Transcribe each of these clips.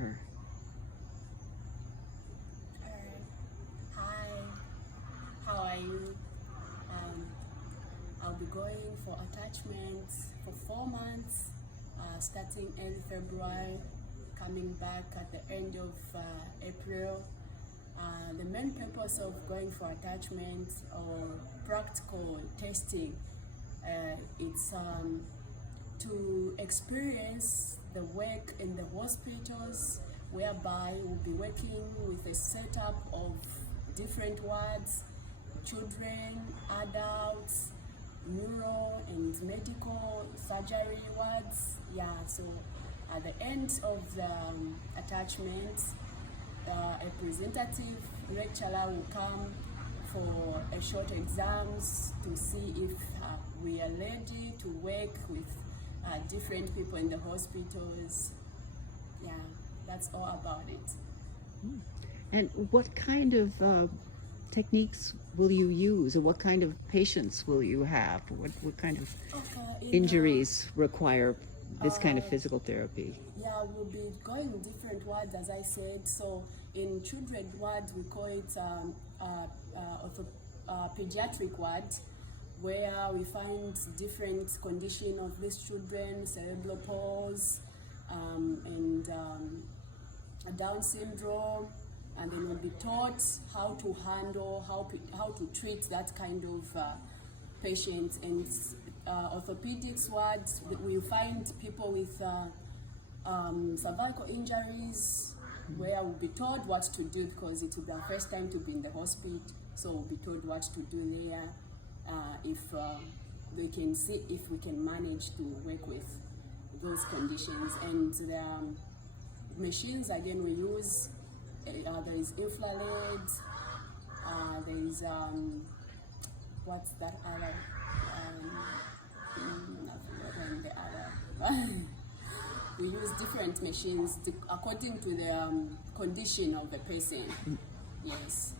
her. Hi, how are you? I'll be going for attachments for 4 months, starting early February, coming back at the end of April. The main purpose of going for attachments or practical testing, it's to experience the work in the hospitals, whereby we'll be working with a setup of different wards, children, adults, neuro and medical surgery wards. Yeah, so at the end of the attachment, a representative lecturer will come for a short exams to see if we are ready to work with different people in the hospitals. Yeah, that's all about it. And what kind of techniques will you use, or what kind of patients will you have? What kind of injuries require this kind of physical therapy? Yeah, we'll be going different wards, as I said. So in children wards, we call it pediatric ward, where we find different condition of these children, cerebral palsy, and Down syndrome, and then we'll be taught how to handle, how to treat that kind of patients. And orthopedics wards, we find people with cervical injuries, where we'll be told what to do, because it will be our first time to be in the hospital, so we'll be told what to do there, if we can see if we can manage to work with those conditions. And the machines again we use, there is infrared, there is what's that other, I've forgotten the other. We use different machines according to the condition of the patient. Yes.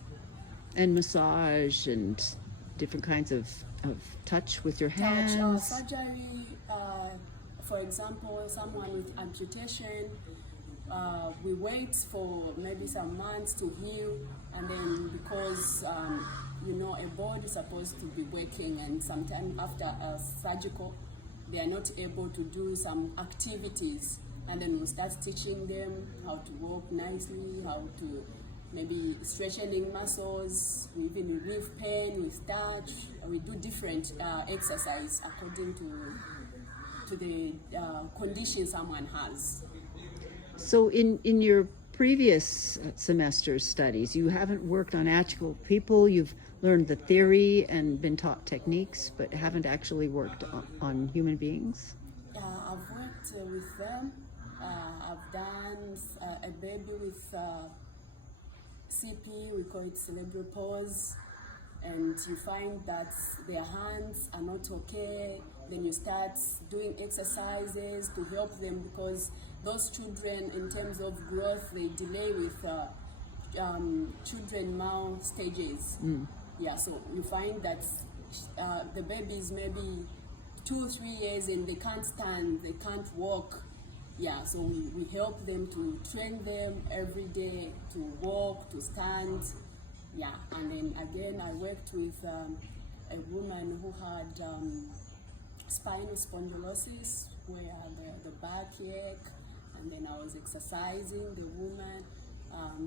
And massage and different kinds of touch with your hands. Surgery, for example, someone with amputation, we wait for maybe some months to heal, and then because a body is supposed to be working, and sometimes after a surgical they are not able to do some activities, and then we start teaching them how to walk nicely, how to maybe stretching muscles. We even relieve pain with touch. We do different exercise according to the condition someone has. So in your previous semester's studies, you haven't worked on actual people. You've learned the theory and been taught techniques, but haven't actually worked on human beings? I've worked with them. I've done a baby with CP, we call it cerebral palsy, and you find that their hands are not okay. Then you start doing exercises to help them, because those children, in terms of growth, they delay with children mouth stages. Yeah, so you find that the babies maybe 2-3 years and they can't stand, they can't walk. Yeah, so we help them to train them every day to walk, to stand. Yeah, and then again I worked with a woman who had spinal spondylosis, where the back ache, and then I was exercising the woman.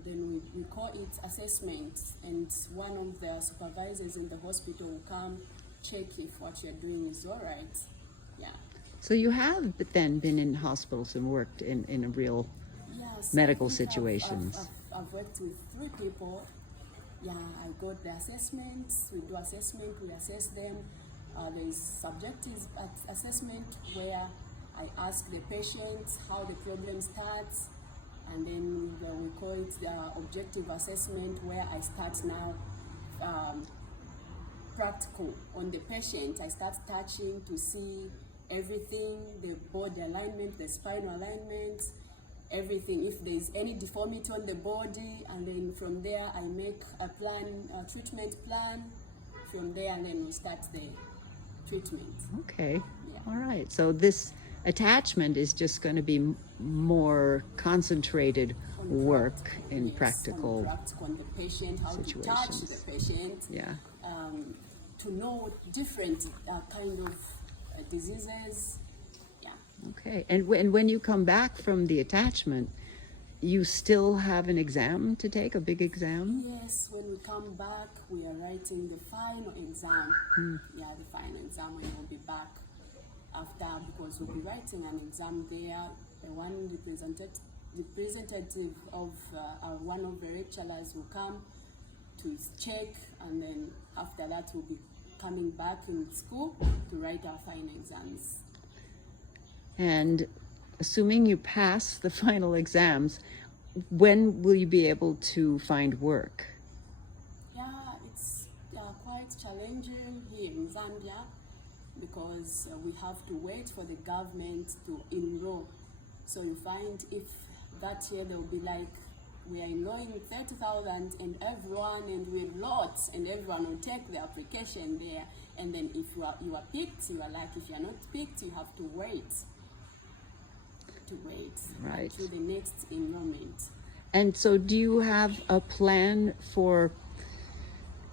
Then we call it assessment, and one of the supervisors in the hospital will come check if what you're doing is all right. Yeah. So you have then been in hospitals and worked in a real medical situations. I've worked with 3 people. Yeah, I got the assessments. We do assessment, we assess them. There is subjective assessment, where I ask the patient how the problem starts, and then we call it the objective assessment, where I start now practical on the patient. I start touching to see everything, the body alignment, the spinal alignment, everything, if there's any deformity on the body, and then from there I make a plan, a treatment plan from there, and then we start the treatment. Okay. Yeah. All right. So this attachment is just going to be more concentrated work in Yes, practical on the patient, how to touch the situations. patient, Yeah. to know different kind of diseases. Yeah. Okay. And when you come back from the attachment, you still have an exam to take, a big exam? Yes, when we come back, we are writing the final exam. Yeah, the final exam when we'll be back after, because we'll be writing an exam there. The one representative of one of the lecturers will come to check, and then after that we'll be coming back in school to write our final exams. And assuming you pass the final exams, when will you be able to find work? Yeah, it's quite challenging here in Zambia because we have to wait for the government to enroll. So you find if that year they'll be like, we are enrolling 30,000 and we're lots, and everyone will take the application there. And then if you are picked, you are lucky. If you are not picked, you have to wait. Right. To the next enrollment. And so do you have a plan for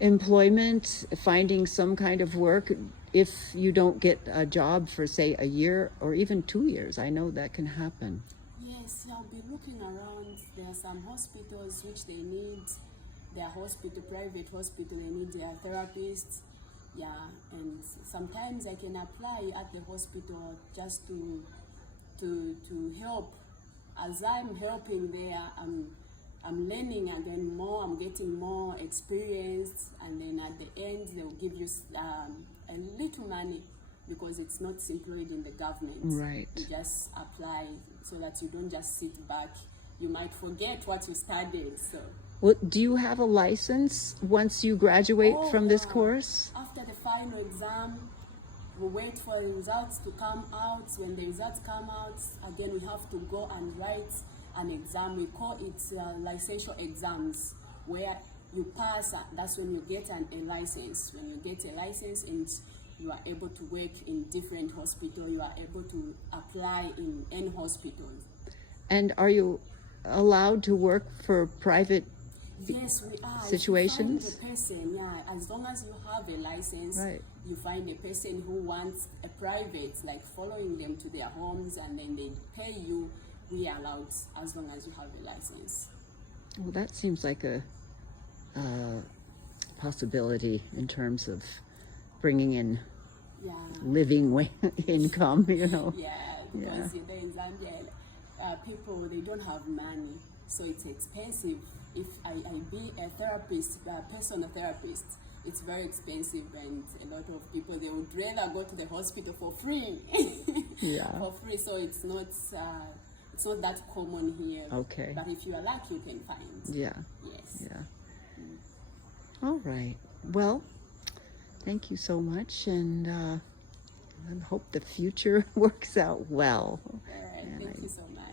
employment, finding some kind of work if you don't get a job for, say, a year or even 2 years? I know that can happen. Yes, I'll be looking around. There are some hospitals which they need their private hospital, they need their therapists. Yeah, and sometimes I can apply at the hospital just to help. As I'm helping there, I'm learning again more, I'm getting more experience, and then at the end they'll give you a little money because it's not employed in the government. Right. You just apply so that you don't just sit back. You might forget what you studied. So. Well, do you have a license once you graduate from this course? After the final exam, we wait for the results to come out. When the results come out, again we have to go and write an exam. We call it licensure exams, where you pass. That's when you get a license. When you get a license and you are able to work in different hospitals, you are able to apply in any hospitals. And are you allowed to work for private Yes, we are. situations? If you find a person, yeah, as long as you have a license, Right. you find a person who wants a private, like following them to their homes and then they pay you, we are allowed as long as you have a license. Well, that seems like a possibility in terms of bringing in Yeah. living income, you know. Yeah, because there in Zambia, people, they don't have money, so it's expensive. If I be a therapist, a personal therapist, it's very expensive, and a lot of people, they would rather go to the hospital for free. Yeah. For free, so it's not that common here. Okay. But if you are lucky, you can find. Yeah. Yes. Yeah. All right. Well, thank you so much, and I hope the future works out well. All right. Thank you so much.